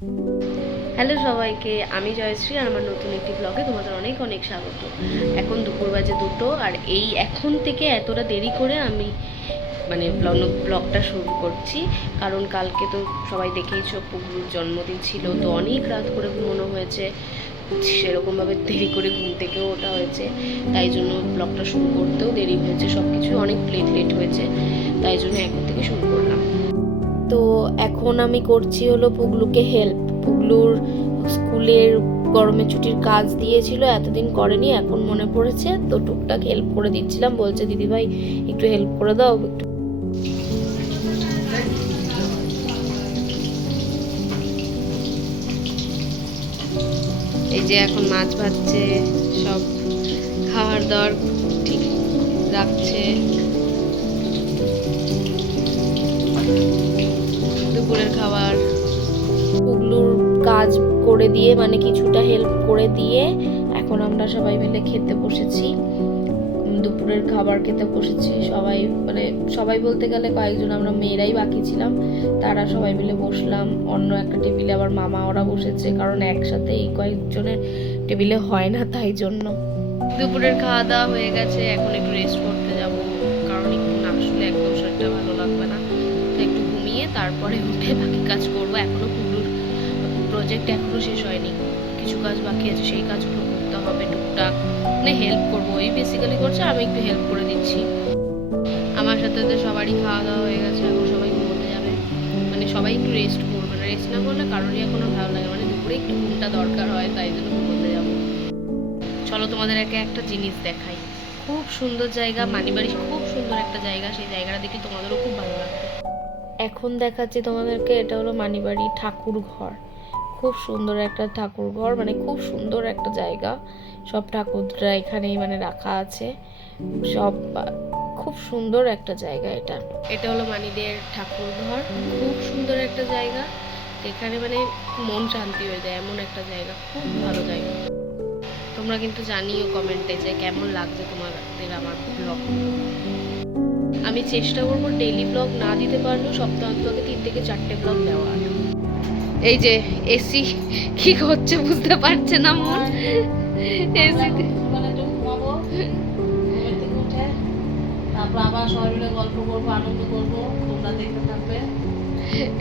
Hello সবাইকে, আমি জয়শ্রী আর আমার নতুন একটি ব্লগে তোমাদের অনেক অনেক স্বাগত। এখন দুপুর বাজে 2টো, আর এই এখন থেকে এতটা দেরি করে আমি মানে ব্লগটা শুরু করছি। কারণ কালকে তো সবাই দেখেইছো পুকুর জন্মদিন ছিল, তো অনেক রাত করে ঘুমানো হয়েছে, সেরকমভাবে দেরি করে ঘুম থেকেও ওঠা হয়েছে, তাই জন্য ব্লগটা শুরু করতেও দেরি হয়েছে, সব কিছু অনেক লেট হয়েছে, তাই জন্য এখন থেকে শুরু করলাম। তো এখন আমি করছি হলো পুগলুকে হেল্প। পুগলুর স্কুলের গরমের ছুটির কাজ দিয়েছিল, এতদিন করেনি, এখন মনে পড়েছে, তো টুকটাক হেল্প করে দিচ্ছিলাম। বলছে দিদিভাই একটু হেল্প করে দাও একটু। এই যে এখন মাছ ভাজছে, সব খাবার দাবার ঠিক রাখছে, দুপুরের খাবার। পুগলুর কাজ করে দিয়ে মানে কিছুটা হেল্প করে দিয়ে এখন আমরা সবাই মিলে খেতে বসেছি, দুপুরের খাবার খেতে বসেছি। সবাই মানে সবাই বলতে গেলে কয়েকজন আমরা মেয়েরাই বাকি ছিলাম, তারা সবাই মিলে বসলাম। অন্য একটা টেবিলে আবার মামা ওরা বসেছে, কারণ একসাথে এই কয়েকজনের টেবিলে হয় না, তাই জন্য। দুপুরের খাওয়া দাওয়া হয়ে গেছে, এখন একটু রেস্ট করতে যাব, কারণ একটু না শুলে একদম শরীরটা ভালো লাগবে না, তো একটু ঘুমিয়ে তারপরে উঠে বাকি কাজ করবো। এখনো পুরুর প্রজেক্ট এখনো শেষ হয়নি, কিছু কাজ বাকি আছে, সেই কাজগুলো করতে হবে টুকটাক, মানে হেল্প করবো। ওই বেসিক্যালি করছে, আমি একটু হেল্প করে দিচ্ছি। আমার সাথে তো সবারই খাওয়া দাওয়া হয়ে গেছে, এখন সবাই ঘুমোতে যাবে, মানে সবাই একটু রেস্ট করবে, রেস্ট না করলে কারোরই এখনো ভালো লাগে, মানে দুপুরে একটু ঘুমটা দরকার হয়, তাই জন্য ঘুমোতে যাবো। চলো তোমাদের একটা জিনিস দেখাই, খুব সুন্দর জায়গা, মানিবাড়ি খুব সুন্দর একটা জায়গা, সেই জায়গাটা দেখে তোমাদেরও খুব ভালো লাগবে। এখন দেখাচ্ছি তোমাদেরকে, এটা হলো মানিবাড়ি ঠাকুর ঘর। খুব সুন্দর একটা ঠাকুর ঘর, মানে খুব সুন্দর একটা জায়গা, সব ঠাকুররা এখানেই মানে রাখা আছে সব, খুব সুন্দর একটা জায়গা। এটা এটা হলো মানিদের ঠাকুর ঘর, খুব সুন্দর একটা জায়গা, এখানে মানে মন শান্তি হয়ে যায়, এমন একটা জায়গা, খুব ভালো জায়গা। তোমরা কিন্তু জানিও কমেন্টে যে কেমন লাগছে তোমাদের আমার ব্লগ। আমি চেষ্টা করবো ডেইলি ব্লগ না দিতে পারলেও সপ্তাহ অন্তকে 3 থেকে 4টে ব্লগ দেওয়ার। এই যে এসি কি করছে বুঝতে পারছে না মন, এসিতে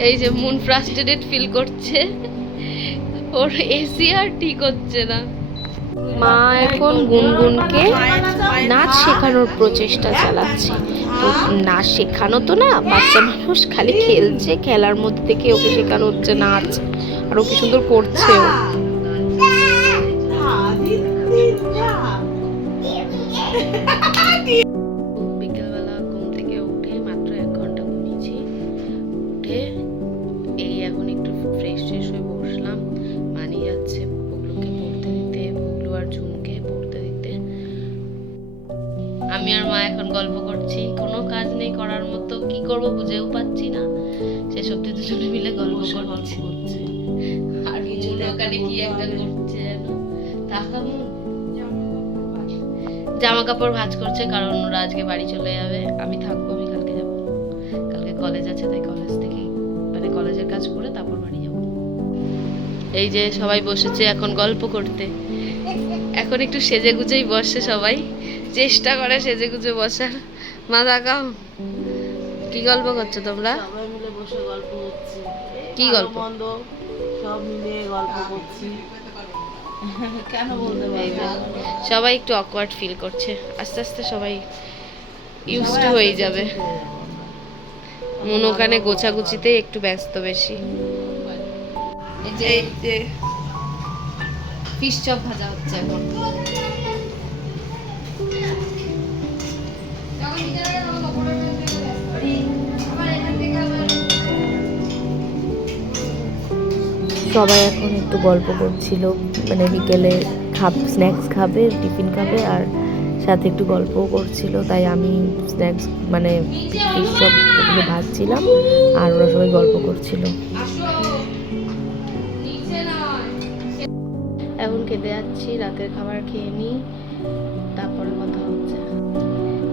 এই যে মন ফ্রাস্ট্রেটেড ফিল করছে, ওর এসি আর ঠিক হচ্ছে না। মা এখন গুনগুনকে নাচ শেখানোর প্রচেষ্টা চালাচ্ছে। তো নাচ শেখানো তো না, বাচ্চা মানুষ খালি খেলছে, খেলার মধ্যে থেকে ওকে শেখানো হচ্ছে নাচ, আর ও কি সুন্দর করছে। বিকেলবেলা ঘুম থেকে উঠে মাত্র 1 ঘন্টা ঘুমিয়েছি, উঠে এই এখন একটু ফ্রেশ হয়ে বসলাম। মানি যাচ্ছে পুগলুকে পড়তে দিতে, পুগলু আর ঝুমকে পড়তে দিতে। আমি আর মা এখন গল্প করছি, কোনো কাজ নেই করার মতো, কি করব বুঝেও পাচ্ছি না, সে সত্যি দুজনে মিলে গল্প করছে। আর মন ওখানে কি একটা করছে যেন, তাকামুন জামা কাপড় ভাঁজ করছে, কারণ ওরা আজকে বাড়ি চলে যাবে, আমি থাকবো, আমি কালকে যাবো, কালকে কলেজ আছে, তাই কলেজ থেকে মানে কলেজের কাজ করে তারপর বাড়ি যাবো। এই যে সবাই বসেছে এখন গল্প করতে, এখন একটু সেজে গুজেই বসে, সবাই চেষ্টা করে সেজে গুজে বসার। মা দেখাও কি গল্প করছো তোমরা? সবাই মিলে বসে গল্প করছি, কি গল্প? মন্দ সব মিলিয়ে গল্প করছি। কেন বলতে পারবে, সবাই একটু অকওয়ার্ড ফিল করছে, আস্তে আস্তে সবাই ইউজ টু হয়ে যাবে। মন ওখানে গোছাগুছিতে একটু ব্যস্ত বেশি। এই যে ফিশ চপ ভাজা হচ্ছে এখন। সবাই এখন একটু গল্প করছিল, মানে বিকেলে স্ন্যাক্স খাবে, টিফিন খাবে, আর সাথে একটু গল্পও করছিল, তাই আমি স্ন্যাক্স মানে ফিশ চপ এগুলো ভাজছিলাম, আর ওরা সবাই গল্প করছিল। এখন খেতে যাচ্ছি, রাতের খাবার খেয়ে নিই, তারপরে কথা হচ্ছে।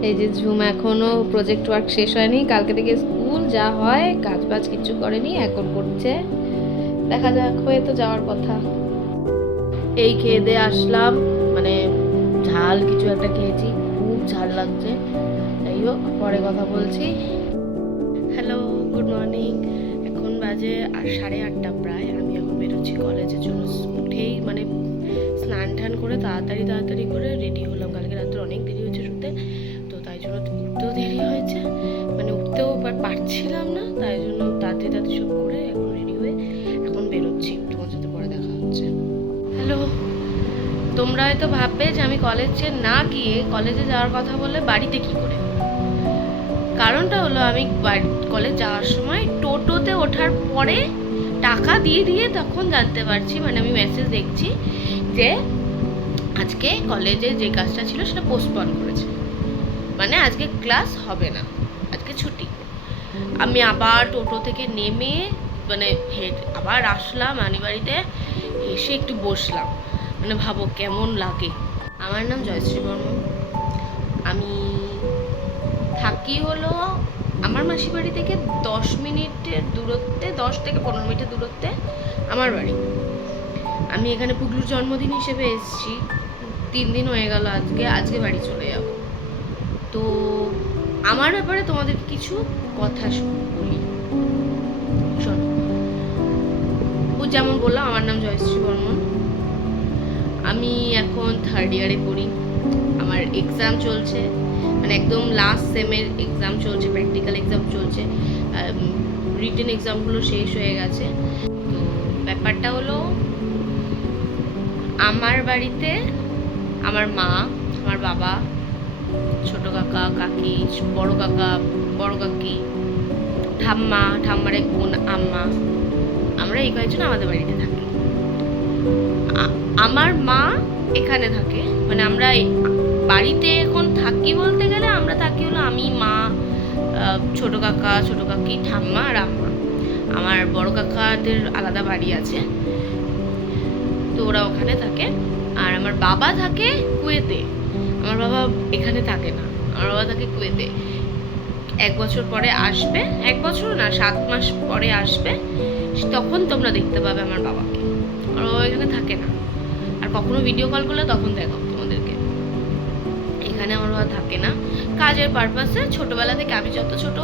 এই যে ঝুম এখনো প্রজেক্ট ওয়ার্ক শেষ হয়নি, কালকে থেকে স্কুল, যা হয় কাজ বাজ কিছু করেনি, এখন করছে। দেখা যাক, হয়ে তো যাওয়ার কথা। এই খেয়ে দিয়ে আসলাম, মানে ঝাল কিছু একটা খেয়েছি, খুব ঝাল লাগছে। যাই হোক, পরে কথা বলছি। Hello, good morning. এখন বাজে 8:30 প্রায়। আমি এখন বেরোচ্ছি কলেজের জন্য। উঠেই মানে স্নান টান করে তাড়াতাড়ি করে রেডি হলাম। কালকে রাত্রে অনেক দেরি হয়েছে শুতে, তো তাই জন্য উঠতেও দেরি হয়েছে, মানে উঠতেও পারছিলাম না, তাই জন্য তাড়াতাড়ি সব করে এখন রেডি হয়ে এখন বেরোচ্ছি। তোমার সাথে পরে দেখা হচ্ছে। হ্যালো, তোমরা হয়তো ভাববে যে আমি কলেজে না গিয়ে কলেজে যাওয়ার কথা বলে বাড়িতে কি করে। কারণটা হলো, আমি কলেজ যাওয়ার সময় টোটোতে ওঠার পরে টাকা দিয়ে তখন জানতে পারছি, মানে আমি মেসেজ দেখছি যে আজকে কলেজে যে কাজটা ছিল সেটা পোস্টপন করেছে, মানে আজকে ক্লাস হবে না, আজকে ছুটি। আমি আবার টোটো থেকে নেমে মানে আবার আসলাম বাড়িতে, এসে একটু বসলাম, মানে ভাবো কেমন লাগে। আমার নাম জয়শ্রী বর্মন। আমি থাকি হলো আমার মাসির বাড়ি থেকে 10 মিনিটের দূরত্বে, 10 থেকে 15 মিনিটের দূরত্বে আমার বাড়ি। আমি এখানে পুগলুর জন্মদিন হিসেবে এসেছি, 3 দিন হয়ে গেল। আজকে বাড়ি চলে যাব। তো আমার ব্যাপারে তোমাদের কিছু কথা বলি, শোনো। ও যেমন বললাম, আমার নাম জয়শ্রী বর্মন। আমি এখন 3rd ইয়ারে পড়ি। আমার এক্সাম চলছে, মানে একদম লাস্ট সেমের এক্সাম চলছে, প্র্যাকটিক্যাল এক্সাম চলছে, রিটেন এক্সামগুলো শেষ হয়ে গেছে। তো ব্যাপারটা হলো, আমার বাড়িতে আমার মা, আমার বাবা, ছোট কাকা, কাকি, বড় কাকা, বড় কাকি, ঠাম্মার এক বোন, আম্মা, আমরা এই কয়েকজন আমাদের বাড়িতে থাকি। আমার মা এখানে থাকে, মানে আমরা বাড়িতে এখন থাকি বলতে গেলে আমরা থাকি হলো আমি, মা, ছোট কাকা, ছোট কাকি, ঠাম্মা আর আম্মা। আমার বড় কাকাদের আলাদা বাড়ি আছে, তো ওরা ওখানে থাকে। আর আমার বাবা থাকে কুয়েতে। আমার বাবা এখানে থাকে না, আমার বাবা থাকে কুয়েতে। 1 বছর পরে আসবে, 1 বছর না 7 মাস পরে আসবে, তখন তোমরা দেখতে পাবে আমার বাবাকে। আমার বাবা এখানে থাকে না, আর কখনো ভিডিও কল করলে তখন দেখো তোমাদেরকে। এখানে আমার বাবা থাকে না, কাজের পারপাসে। ছোটবেলা থেকে আমি যত ছোট,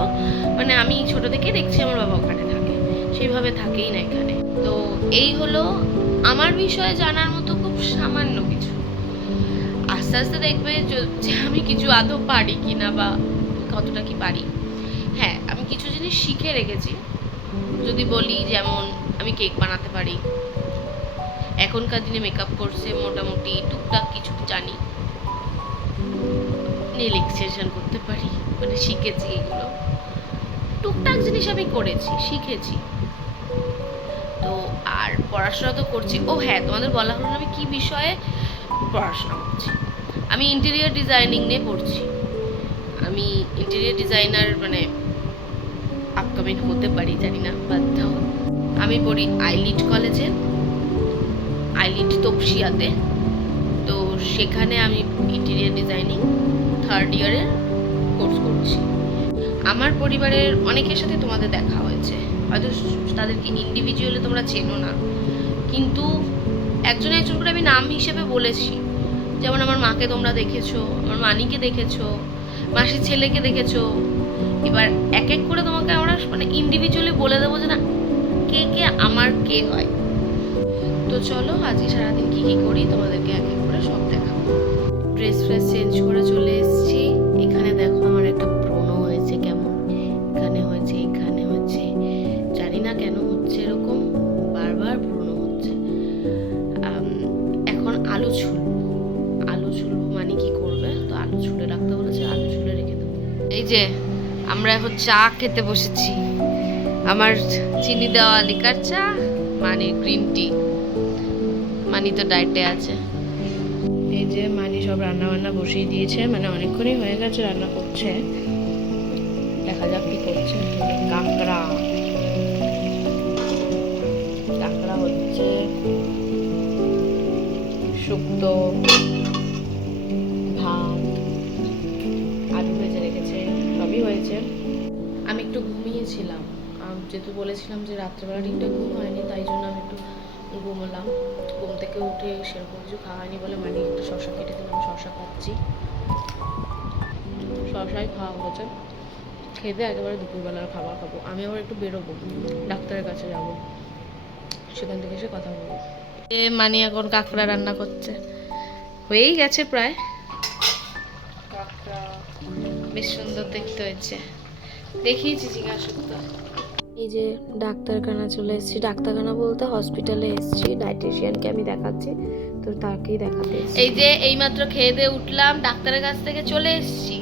মানে আমি ছোট থেকে দেখছি আমার বাবা ওখানে থাকে, সেইভাবে থাকেই না এখানে। তো এই হলো আমার বিষয়ে জানার মতো খুব সামান্য কিছু। আস্তে আস্তে দেখবে যে আমি কিছু আদৌ পারি কিনা, বা কতটা কি পারি। হ্যাঁ, আমি কিছু জিনিস শিখে রেখেছি। যদি বলি, যেমন আমি কেক বানাতে পারি, এখনকার দিনে মেকআপ কোর্সে মোটামুটি টুকটাক কিছু জানি, নেল এক্সটেনশন করতে পারি, মানে শিখেছি। এগুলো টুকটাক জিনিস আমি করেছি, শিখেছি। তো আর পড়াশোনা তো করছি। ও হ্যাঁ, তোমাদের বলা হলো আমি কি বিষয়ে পড়াশোনা করছি। আমি ইন্টেরিয়র ডিজাইনিং নিয়ে পড়ছি। আমি ইন্টেরিয়র ডিজাইনার, মানে আপকামিং হতে পারি, জানি না, বাদ দাও। আমি পড়ি আইলিট কলেজে, আইলিট তপসিয়াতে। তো সেখানে আমি ইন্টেরিয়র ডিজাইনিং 3rd ইয়ারের কোর্স করছি। আমার পরিবারের অনেকের সাথে তোমাদের দেখা হয়েছে, হয়তো তাদেরকে ইন্ডিভিজুয়ালি তোমরা চেনো না, কিন্তু একজন করে আমি নাম হিসেবে বলেছি। যেমন আমার মাকে তোমরা দেখেছো, আমার মানিকে দেখেছো, মাসির ছেলেকে দেখেছো। এবার এক এক করে তোমাকে আমরা মানে ইন্ডিভিজুয়ালি বলে দেবো যে না, কে কে আমার কে হয়। তো চলো, আজকে সারাদিন কি কি করি তোমাদেরকে এক এক করে সব দেখাবো। ড্রেস চেঞ্জ করে চলে এসেছি। এখানে দেখো আমার একটা ব্রণ হয়েছে, কেমন এখানে হয়েছে, এখানে হচ্ছে, জানি না কেন হচ্ছে এরকম, বারবার ব্রণ হচ্ছে। এখন আলু ছুলবো, মানে কি করবে, তো আলু ছুলে রাখতে বলেছে, আলু ছুলে রেখে দেবো। এই যে আমরা এখন চা খেতে বসেছি। আমার চিনি দেওয়া লিকার চা, মানে গ্রিন টি। মানি তো ডায়েটে আছে। এই যে মানি সব রান্না বান্না বসিয়ে দিয়েছে, মানে অনেকক্ষণই হয়ে গেছে রান্না করছে, দেখা যাক কি করছে। কাঁকড়া হচ্ছে, শুক্তো, ভাত, আলু ভেজে রেখেছে, সবই হয়েছে। আমি একটু ঘুমিয়েছিলাম, যেহেতু বলেছিলাম যে রাত্রেবেলা ঠিকঠাক ঘুম হয়নি, তাই জন্য আমি একটু ঘুমোলাম। ঘুম থেকে উঠে সেরকম কিছু খাওয়া হয়নি বলে মানে একটু শশা কেটে দিলাম, শশা খাচ্ছি। শশাই খাওয়া হচ্ছে। খেতে একেবারে দুপুরবেলার খাবার খাবো। আমি আবার একটু বেরোবো, ডাক্তারের কাছে যাব, সেখান থেকে এসে কথা বলবো। মানি এখন কাঁকড়া রান্না করছে, হয়েই গেছে প্রায়। কাঁকড়া বেশ সুন্দর দেখতে হয়েছে, দেখিয়েছি জিজ্ঞাসা। এই যে ডাক্তারখানা চলে এসেছি, ডাক্তারখানা বলতে হসপিটালে এসেছি, ডায়েটিশিয়ানকে আমি দেখাচ্ছি, তো তাকেই দেখাতে। এই যে এইমাত্র খেয়ে দিয়ে উঠলাম, ডাক্তারের কাছ থেকে চলে এসেছি,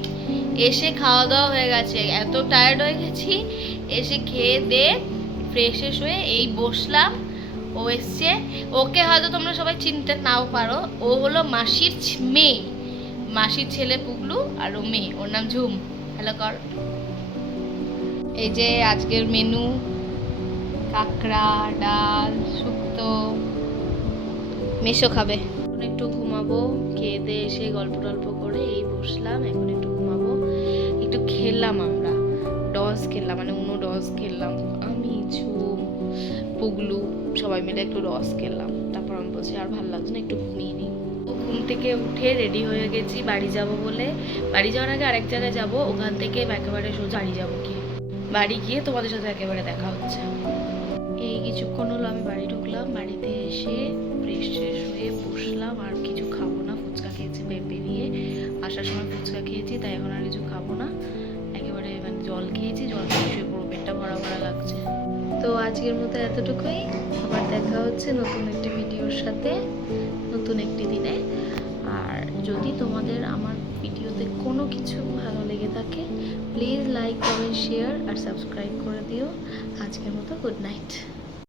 এসে খাওয়া দাওয়া হয়ে গেছে, এত টায়ার্ড হয়ে গেছি, এসে খেয়ে দিয়ে ফ্রেশ হয়ে এই বসলাম। ও এসছে, ওকে হয়তো তোমরা সবাই চিনতে নাও পারো, ও হলো মাসির মেয়ে, মাসির ছেলে পুগলু, আর ও মেয়ে, ওর নাম ঝুম। হ্যালো কর। এই যে আজকের মেনু, কাঁকড়া, ডাল, শুক্তো। মেশো খাবে। এখন একটু ঘুমাবো, খেয়ে দিয়ে এসে গল্প টল্প করে এই বসলাম, এখন একটু ঘুমাবো। একটু খেললাম, আমরা ডস খেললাম, মানে উনো ডস খেললাম, আমি ঝুম পুগলু সবাই মিলে একটু ডস খেললাম। তারপর আমি বলছি আর ভালো লাগছে না, একটু ঘুমিয়ে নিই। ঘুম থেকে উঠে রেডি হয়ে গেছি বাড়ি যাব বলে। বাড়ি যাওয়ার আগে আরেক জায়গায় যাব, ওখান থেকে একেবারে সোজা বাড়ি যাবো। বাড়ি গিয়ে তোমাদের সাথে একেবারে দেখা হচ্ছে। এই কিছুক্ষণ হলো আমি বাড়ি ঢুকলাম, বাড়িতে এসে ফ্রেশ হয়ে বসলাম। আর কিছু খাবো না, ফুচকা খেয়েছি বেরিয়ে আসার সময়, ফুচকা খেয়েছি, তাই এখন আর কিছু খাবো না। একেবারে মানে জল খেয়েছি, জল খেয়ে শুয়ে পুরো পেটটা ভরা ভরা লাগছে। তো আজকের মতো এতটুকুই, আবার দেখা হচ্ছে নতুন একটি ভিডিওর সাথে, নতুন একটি দিনে। আর যদি তোমাদের আমার ভিডিওতে কোনো কিছু ভালো লেগে থাকে, প্লিজ লাইক, কমেন্ট, শেয়ার আর সাবস্ক্রাইব করে দিও। আজকের মতো গুড নাইট।